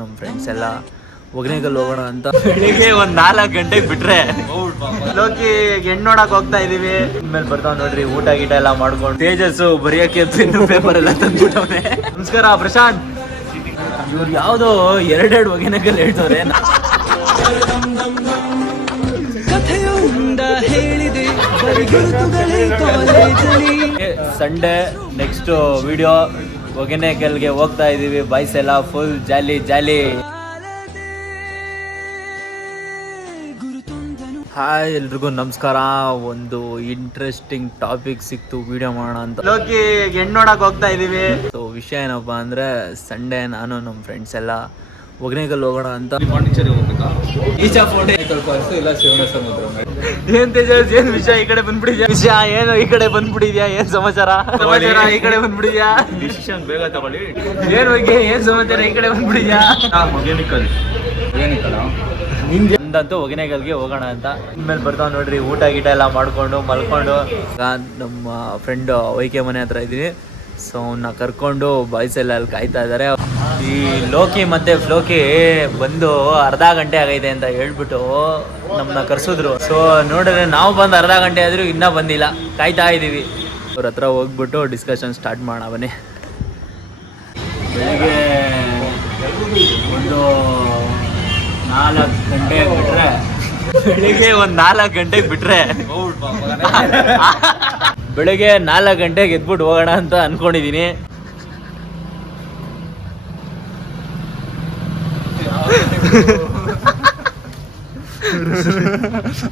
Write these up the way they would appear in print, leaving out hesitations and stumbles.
ನಮ್ಮ ಫ್ರೆಂಡ್ಸ್ ಎಲ್ಲ ಒಗ್ನೇಗಲ್ ಹೋಗೋಣ ಅಂತ ಬೆಳಿಗ್ಗೆ ಒಂದು 4 ಗಂಟೆಗೆ ಬಿಟ್ರೆ ಲೋಕಿ ಹೆಣ್ಣು ನೋಡಕ್ ಹೋಗ್ತಾ ಇದೀವಿ. ಇನ್ಮೇಲೆ ಬರ್ತಾವ್ ನೋಡ್ರಿ, ಊಟ ಗೀಟ ಎಲ್ಲ ಮಾಡ್ಕೊಂಡು. ತೇಜಸ್ಸು ಬರೆಯೋಕೆ ಪೆನ್ನು ಪೇಪರ್ ಎಲ್ಲ ತಂದ್ಬಿಟ್ಟವ್ರೆ. ನಮಸ್ಕಾರ ಪ್ರಶಾಂತ್. ಇವ್ರು ಯಾವ್ದೋ 2 ಒಗ್ನೇಗಲ್ ಹೇಳ್ತವ್ರೆ. ಸಂಡೇ ನೆಕ್ಸ್ಟ್ ವಿಡಿಯೋ ಒಗೆನೇಕಲ್ಗೆ ಹೋಗ್ತಾ ಇದೀವಿ. ಬಾಯ್ಸ್ ಎಲ್ಲ ಫುಲ್ ಜಾಲಿ ಜಾಲಿ. ಹಾಯ್ ಎಲ್ರಿಗೂ ನಮಸ್ಕಾರ. ಒಂದು ಇಂಟ್ರೆಸ್ಟಿಂಗ್ ಟಾಪಿಕ್ ಸಿಕ್ತು, ವಿಡಿಯೋ ಮಾಡೋಣ ಅಂತ ಲೋಕಿ ಹೆಣ್ಣು ನೋಡಕ್ ಹೋಗ್ತಾ ಇದೀವಿ. ವಿಷಯ ಏನಪ್ಪಾ ಅಂದ್ರೆ ಸಂಡೇ ನಾನು ನಮ್ಮ ಫ್ರೆಂಡ್ಸ್ ಎಲ್ಲ ಒಗ್ನೇಗಲ್ ಹೋಗೋಣ ಅಂತ. ಈಚಾ ಫೋಟೋ ಇಲ್ಲ ಶಿವನ ಸಮುದ್ರ. ಏನ್ ತೇಜಸ್, ಏನ್ ವಿಷಯ ಈ ಕಡೆ ಬಂದ್ಬಿಟ್ಟಿದ್ಯಾ? ವಿಷಯ ಏನು ಈ ಕಡೆ ಬಂದ್ಬಿಟ್ಟಿದ್ಯಾ? ಏನ್ ಸಮಾಚಾರ ಈ ಕಡೆ ಬಂದ್ಬಿಟ್ಟಿದ್ಯಾ? ಡಿಸಿಷನ್ ಬೇಗ ತಗೊಳ್ಳಿ. ಏನ್ ಬಗ್ಗೆ ಏನ್ ಸಮಾಚಾರ ಈ ಕಡೆ ಬಂದ್ಬಿಟ್ಟಿದ್ಯಾ? ನಿಂದಂತೂ ಒಗ್ನೇಗಲ್ಗೆ ಹೋಗೋಣ ಅಂತ. ಇನ್ಮೇಲೆ ಬರ್ತಾವ್ ನೋಡ್ರಿ, ಊಟ ಗೀಟ ಎಲ್ಲ ಮಾಡ್ಕೊಂಡು ಮಲ್ಕೊಂಡು. ನಮ್ಮ ಫ್ರೆಂಡ್ ವೈಕೆ ಮನೆ ಹತ್ರ ಇದ್ದೀನಿ. ಸೊ ಅವನ್ನ ಕರ್ಕೊಂಡು ಬಾಯ್ಸ್ ಎಲ್ಲ ಅಲ್ಲಿ ಕಾಯ್ತಾ ಇದ್ದಾರೆ. ಈ ಲೋಕಿ ಮತ್ತೆ ಫ್ಲೋಕಿ ಬಂದು ಅರ್ಧ ಗಂಟೆ ಆಗೈತೆ ಅಂತ ಹೇಳ್ಬಿಟ್ಟು ನಮ್ಮನ್ನ ಕರ್ಸಿದ್ರು. ಸೊ ನೋಡಿದ್ರೆ ನಾವು ಬಂದು ಅರ್ಧ ಗಂಟೆ ಆದ್ರೂ ಇನ್ನೂ ಬಂದಿಲ್ಲ, ಕಾಯ್ತಾ ಇದ್ದೀವಿ. ಅವ್ರ ಹತ್ರ ಹೋಗ್ಬಿಟ್ಟು ಡಿಸ್ಕಷನ್ ಸ್ಟಾರ್ಟ್ ಮಾಡೋಣ ಬನ್ನಿ. ಬೆಳಿಗ್ಗೆ ಒಂದು 4 ಗಂಟೆಗೆ ಬಿಟ್ರೆ ಬೆಳಿಗ್ಗೆ 4 ಗಂಟೆಗೆ ಎದ್ಬಿಟ್ಟು ಹೋಗೋಣ ಅಂತ ಅನ್ಕೊಂಡಿದೀನಿ.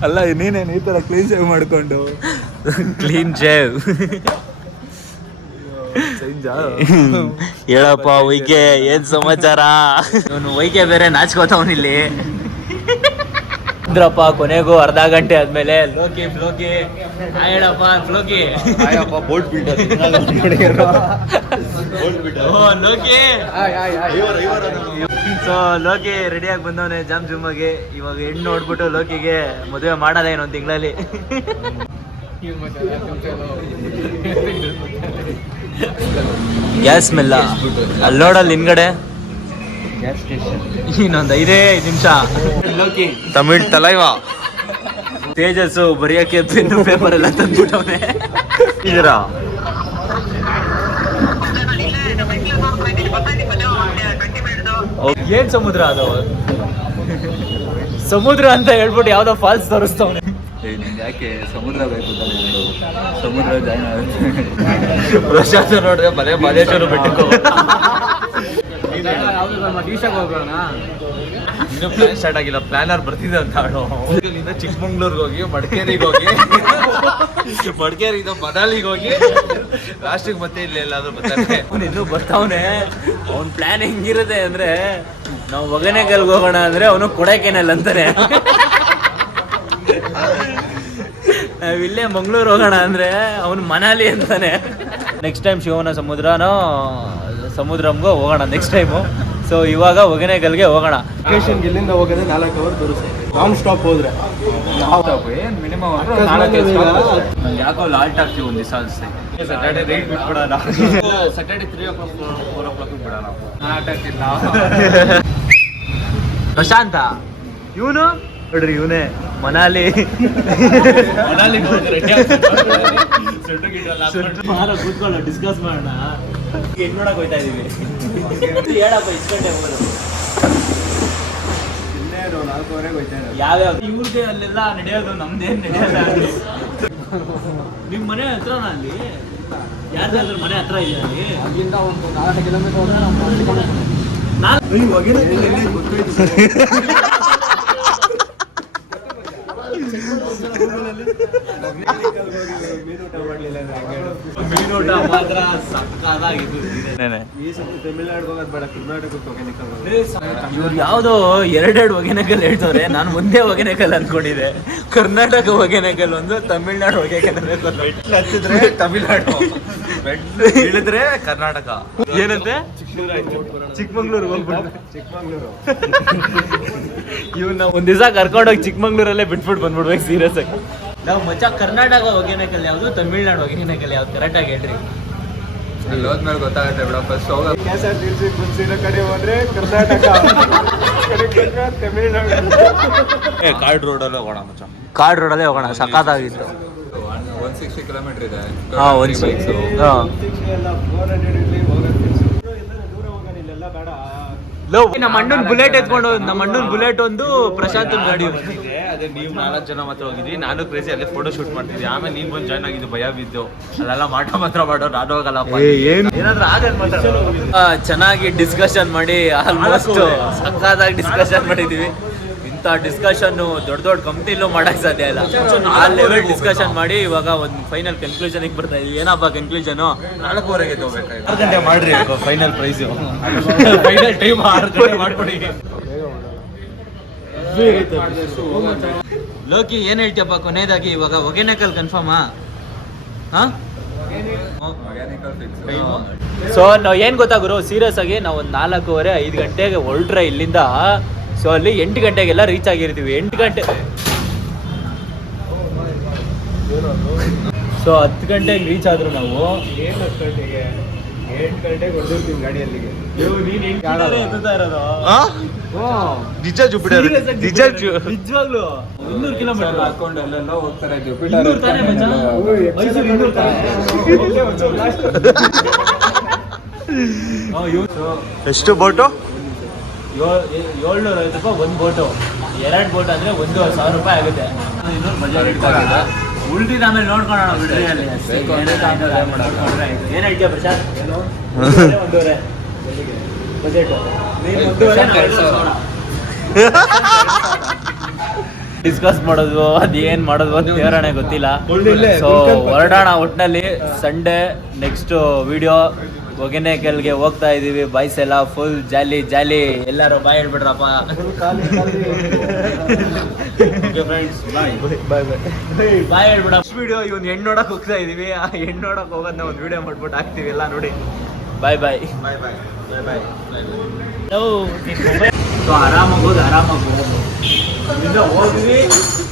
ಅಲ್ಲ ನೀನೇನು ಈ ತರ ಕ್ಲೀನ್ ಶೇವ್ ಮಾಡ್ಕೊಂಡು ಕ್ಲೀನ್ ಶೇವ್ ಹೇಳಪ್ಪ ವೈಕೆ, ಏನ್ ಸಮಾಚಾರ? ಇವನು ವೈಕೆ ಬೇರೆ ನಾಚ್ಕೋತಾವನಿಲ್ಲಿ. ಅಂದ್ರಪ್ಪ ಕೊನೆಗೂ ಅರ್ಧ ಗಂಟೆ ಆದ್ಮೇಲೆ ಲೋಕಿ ಫ್ಲೋಕಿ ಹೇಳಪ್ಪ Floki boat builder Loki. So Loki ರೆಡಿಯಾಗಿ ಬಂದವನೆ ಜಾಮ್ ಜುಮ್ಮಾಗಿ. ಇವಾಗ ಹೆಣ್ಣು ನೋಡ್ಬಿಟ್ಟು ಲೋಕಿಗೆ ಮದುವೆ ಮಾಡೋದೇನು 1 ತಿಂಗಳಲ್ಲಿ. ಗ್ಯಾಸ್ ಸ್ಮೆಲ್ಲ ಅಲ್ಲಿ ನೋಡಲ್ಲಿ ಹಿಂದ್ಗಡೆ ಇನ್ನೊಂದು 5 ನಿಮಿಷ. ಲೋಕಿ ತಮಿಳ್ ತಲೈವಾ. ತೇಜಸ್ಸು ಬರೆಯೋಕೆ ಪೆನ್ನು ಪೇಪರ್ ಎಲ್ಲ ತಂದ್ಬಿಟ್ಟವನೆ. ಇದರ ಏನ್ ಸಮುದ್ರ ಅದು? ಸಮುದ್ರ ಅಂತ ಹೇಳ್ಬಿಟ್ಟು ಯಾವ್ದೋ ಫಾಲ್ಸ್ ತೋರಿಸ್ತವನೆ. ಯಾಕೆ ಸಮುದ್ರ ಬೇಕು ತಾನೆ? ಸಮುದ್ರ ಜಾಯ್ನ್ ಆಗುತ್ತೆ. ಪ್ರಶಾಂತ್ ನೋಡಿದ್ರೆ ಬರೇ ಬಾಲೇಶ್ವರ ಬೆಟ್ಟಕ್ಕೆ ಇನ್ನು ಪ್ಲಾನ್ ಸ್ಟಾರ್ಟ್ ಆಗಿಲ್ಲ. ಪ್ಲಾನರ್ ಬರ್ತಿದೆ ಅಂತ ಹೇಳೋ. ಇಲ್ಲಿಂದ ಚಿಕ್ಕಮಂಗ್ಳೂರ್ಗೆ ಹೋಗಿ ಮಡಿಕೇರಿಗೆ ಹೋಗಿ ಮಡಿಕೇರಿಯಿಂದ ಮನಾಲಿಗೆ ಹೋಗಿ ಲಾಸ್ಟಿಗೆ ಮತ್ತೆ ಇಲ್ಲಿ ಎಲ್ಲಾದ್ರೂ ಬರ್ತಾನೆ. ಅವ್ನು ಇನ್ನೂ ಬರ್ತಾವನೆ. ಅವ್ನ ಪ್ಲಾನ್ ಹೆಂಗಿರುತ್ತೆ ಅಂದ್ರೆ, ನಾವು ಒಗನೇಕಲ್ಗೆ ಹೋಗೋಣ ಅಂದ್ರೆ ಅವನು ಕೊಡೈಕೆನಾಲ್ ಅಂತಾನೆ. ನಾವಿಲ್ಲೇ ಮಂಗ್ಳೂರು ಹೋಗೋಣ ಅಂದ್ರೆ ಅವನು ಮನಾಲಿ ಅಂತಾನೆ. ನೆಕ್ಸ್ಟ್ ಟೈಮ್ ಶಿವನ ಸಮುದ್ರಂಗೂ ಹೋಗೋಣ ನೆಕ್ಸ್ಟ್ ಟೈಮು. ಸೊ ಇವಾಗ ಒಗನೇಕಲ್ಗೆ ಹೋಗೋಣ. ಲೊಕೇಶನ್ಗೆ ಇಲ್ಲಿಂದ ಹೋಗೋದ್ರೆ 4 ಅವರ್ ತೋರಿಸುತ್ತೆ. ನಾನ್ ಸ್ಟಾಪ್ ಹೋದ್ರೆ ಏನು ಮಿನಿಮಮ್ 4 ಯಾಕೋ ಲಾಲ್ಟ್ ಆಗ್ತೀವಿ ಒಂದು ದಿವಸ ಅನಿಸ್ತೈತೆ. ಸ್ಯಾಟರ್ಡೆ ರೈಟ್ ಬಿಟ್ಬಿಡೋಣ. ಸ್ಯಾಟರ್ಡೆ 3 o'clock 4 o'clock ಬಿಡೋಣ. ಆಟಕ್ಕಿಲ್ಲ. ಪ್ರಶಾಂತ ಇವನು ನೋಡ್ರಿ, ಇವನೇ ಮನಾಲಿ ಕೂತ್ಕೊಳ್ಳ ಡಿಸ್ಕಸ್ ಮಾಡೋಣ. ಹೆಣ್ಣು ನೋಡಕ್ ಹೋಯ್ತಾ ಇದೀವಿ. ಹೇಳಪ್ಪ ಇಷ್ಟು ಗಂಟೆ ಹೋಗೋದು? 4:15 ಹೋಯ್ತೇನೆ. ಯಾವ್ಯಾವ ಇವ್ರದೇ ಅಲ್ಲೆಲ್ಲ ನಡೆಯೋದು, ನಮ್ದೇನ್ ನಡೆಯೋದ? ನಿಮ್ ಮನೆ ಹತ್ರನ ಅಲ್ಲಿ? ಯಾರ್ದಾದ್ರೂ ಮನೆ ಹತ್ರ ಇದೆ ಅಲ್ಲಿ? ಅಲ್ಲಿಂದ ಒಂದು 4 ಕಿಲೋಮೀಟರ್ ಹೋದ್ರೆ ಮೀನೂಟ ಮಾತ್ರ ಸಕ್ಕದಾಗಿದ್ದು. ಈ ಸತಿ ತಮಿಳ್ನಾಡು ಹೋಗೋದು ಬೇಡ, ಕರ್ನಾಟಕಕ್ಕೆ ಒಗೆನೇಕಲ್. ಇವ್ರು ಯಾವ್ದೋ 2 ಒಗೆನೇಕಲ್ ಹೇಳ್ತವ್ರೆ. ನಾನು ಒಂದೇ ಒಗೆನೇಕಲ್ ಅನ್ಕೊಂಡಿದ್ದೆ. ಕರ್ನಾಟಕ ಒಗೆನೇಕಲ್ ಒಂದು, ತಮಿಳ್ನಾಡು ಒಗೆನೇಕಲ್ ಹತ್ತಿದ್ರೆ ತಮಿಳ್ನಾಡು, ಇಳಿದ್ರೆ ಕರ್ನಾಟಕ. ಏನಂತೆ? ಚಿಕ್ಕಮಂಗ್ಳೂರು ಹೋಗ್ಬಿಟ್ಟು ಚಿಕ್ಕಮಂಗ್ಳೂರು. ಇವನ್ನ ಒಂದ್ ದಿವಸ ಕರ್ಕೊಂಡೋಗಿ ಚಿಕ್ಕಮಂಗ್ಳೂರಲ್ಲೇ ಬಿಟ್ಬಿಟ್ಟು ಬಂದ್ಬಿಡ್ಬೇಕು ಸೀರಿಯಸ್ ಆಗಿ. ನಾವು ಮಚ್ಚ ಕರ್ನಾಟಕ ಒಗೆನೇಕಲ್ ಯಾವ್ದು, ತಮಿಳ್ನಾಡು ಒಗೆನೇಕಲ್ ಯಾವ್ದು ಕರೆಕ್ಟಾಗಿ ಹೇಳ್ರಿ. ಅಲ್ಲಿ ಹೋದ್ಮೇಲೆ ಗೊತ್ತಾಗುತ್ತೆ ಬಿಡ ಫಸ್ಟ್ ಹೋಗ KSRTC ಬಸ್ಸಿನ ಕಡೆ ಹೋದ್ರೆ ಕರ್ನಾಟಕ ತಮಿಳ್ನಾಡು. ಕಾರ್ಡ್ ರೋಡಲ್ಲಿ ಹೋಗೋಣ ಮಚ್ಚ. ಕಾರ್ಡ್ ರೋಡಲ್ಲೇ ಹೋಗೋಣ, ಸಖತ್ತಾಗಿತ್ತು. 160 ಕಿಲೋಮೀಟರ್ ಇದೆ. ಹಾಂ ಒಂದು ಹಾಂ ನಮ್ಮ ಅಣ್ಣನ ಬುಲೆಟ್ ಎತ್ಕೊಂಡು, ನಮ್ಮ ಅಣ್ಣನ ಬುಲೆಟ್ ಒಂದು, ಪ್ರಶಾಂತ್ ಗಾಡಿ. ಅದೇ ನೀವು 4 ಜನ ಮಾತ್ರ ಹೋಗಿದ್ವಿ, ನಾನು ಕ್ರೇಜಿ ಅಲ್ಲಿ ಫೋಟೋ ಶೂಟ್ ಮಾಡ್ತಿದ್ದೆ. ಆಮೇಲೆ ನೀನ್ ಬಂದು ಜಾಯ್ನ್ ಆಗಿದ್ದು, ಭಯ ಬಿದ್ದು ಅಲ್ಲೆಲ್ಲ ಮಾತ್ರ ಮಾಡೋ ನಾನು ಹೋಗಲ್ಲಪ್ಪ. ಏನಾದ್ರೂ ಚೆನ್ನಾಗಿ ಡಿಸ್ಕಷನ್ ಮಾಡಿ ಆಲ್ಮೋಸ್ಟ್ ಸಖತ್ತಾಗಿ ಡಿಸ್ಕಷನ್ ಮಾಡಿದೀವಿ. ಇಂಥ ಡಿಸ್ಕಷನ್ ದೊಡ್ಡ ದೊಡ್ಡ ಕಂಪ್ನಿಲೂ ಮಾಡಕ್ ಸಾಧ್ಯ ಇಲ್ಲ. ಆ ಲೆವೆಲ್ ಡಿಸ್ಕಷನ್ ಮಾಡಿ ಇವಾಗ ಒಂದು ಫೈನಲ್ ಕನ್ಕ್ಲೂಷನ್ಗೆ ಬರ್ತಾ ಇದೀವಿ. ಏನಪ್ಪ ಕನ್ಕ್ಲೂಷನು? 4:30ಗೆ ತಗೋಬೇಕಾಯ್ತು. 6 ಗಂಟೆ ಮಾಡ್ರಿ ಫೈನಲ್ ಪ್ರೈಸ್. ಫೈನಲ್ ಟೈಮ್ 6 ಗಂಟೆ ಮಾಡ್ಕೊಡಿ. ಲೋಕಿ ಏನ್ ಹೇಳ್ತೀಯಪ್ಪ ಕೊನೆಯದಾಗಿ? ಇವಾಗ ಒಗೆನೆಕಲ್ ಕನ್ಫರ್ಮಾ? Mechanical fix. ಸೊ ನಾವು ಏನ್ ಗೊತ್ತಾ ಗುರು, ಸೀರಿಯಸ್ ಆಗಿ ನಾವು ಒಂದು 4:30 5 ಗಂಟೆಗೆ ಹೊರಟ್ರೆ ಇಲ್ಲಿಂದ, ಸೊ ಅಲ್ಲಿ 8 ಗಂಟೆಗೆಲ್ಲ ರೀಚ್ ಆಗಿರ್ತೀವಿ. 8 ಗಂಟೆ, ಸೊ 10 ಗಂಟೆಗೆ ರೀಚ್ ಆದ್ರು ನಾವು. 8 ಗಂಟೆಗೆ ಹೊರಡಿರ್ತೀವಿ ಗಾಡಿಯಲ್ಲಿಗೆ. ನಿಜ ಜುಪಿಟರ್, ನಿಜವಾಗ್ಲು 200 ಕಿಲೋಮೀಟರ್ ಹಾಕೊಂಡು ಅಲ್ಲೆಲ್ಲ ಹೋಗ್ತಾರೆ. ತಾನೇ ಮಚ್ಚ? ಮೈಸೂರು 200 ತಾನೇ? ಎಷ್ಟು ಬೋಟು? 750 ರೂಪಾಯಿ ಒಂದು ಬೋಟು. 2 ಬೋಟ್ ಅಂದ್ರೆ 1,000 ರೂಪಾಯಿ ಆಗುತ್ತೆ. ಇನ್ನೊಂದು ಬಜೆಟ್ ಇಟ್ಕೊಳ್ಳೋಣ, ಉಳ್ದಿದ್ದು ಆಮೇಲೆ ನೋಡ್ಕೊಳ್ಳೋಣ ಬಿಡ್ರಿ. ಅಲ್ಲಿ ಏನ್ ಹೇಳ್ತೀಯ ಪ್ರಶಾಂತ್? 1.5 ಬಜೆಟ್ ಡಿಸ್ಕಸ್ ಮಾಡೋದು, ಅದೇನ್ ಮಾಡೋದು ಅಂತ ದೇವರಣೆ ಗೊತ್ತಿಲ್ಲ. ಸೊ ಹೊರಡೋಣ ಒಟ್ಟಿನಲ್ಲಿ. ಸಂಡೇ ನೆಕ್ಸ್ಟ್ ವಿಡಿಯೋ ಒಗೆನೆಕಲ್ಗೆ ಹೋಗ್ತಾ ಇದೀವಿ. ಬಾಯ್ಸ್ ಎಲ್ಲ ಫುಲ್ ಜಾಲಿ ಜಾಲಿ. ಎಲ್ಲರೂ ಬಾಯ್ ಹೇಳ್ಬಿಡ್ರಪ್ಪ. ಬಾಯ್ ಹೇಳ್ಬಿಡ. ವಿಡಿಯೋ ಇವ್ನು ಹೆಣ್ಣು ನೋಡಕ್ ಹೋಗ್ತಾ ಇದೀವಿ. ಆ ಹೆಣ್ಣು ನೋಡಕ್ ಹೋಗೋದನ್ನ ಒಂದು ವಿಡಿಯೋ ಮಾಡ್ಬಿಟ್ಟು ಹಾಕ್ತೀವಿ ಎಲ್ಲ ನೋಡಿ. ಬಾಯ್ ಬಾಯ್ ಬಾಯ್ ಬಾಯ್ ಬಾಯ್ ಬಾಯ್. ಸೊ ಆರಾಮಾಗಿ ಹೋಗಿ ಆರಾಮಾಗಿ ಹೋಗೋದು. ಇಲ್ಲಿಂದ ಹೋದ್ವಿ,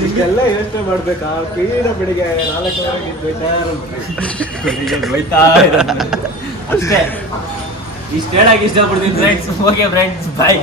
ಇಷ್ಟೆಲ್ಲ ಯೋಚನೆ ಮಾಡ್ಬೇಕಾ? ಕ್ಲೀನ ಬೆಳಿಗ್ಗೆ 4:00 ಹೋಯ್ತಾ ಅಷ್ಟೇ. ಇಷ್ಟು ಹೇಳಕ್ಕೆ ಇಷ್ಟಪಡ್ತೀನಿ ಫ್ರೆಂಡ್ಸ್. ಓಕೆ ಫ್ರೆಂಡ್ಸ್, ಬಾಯ್.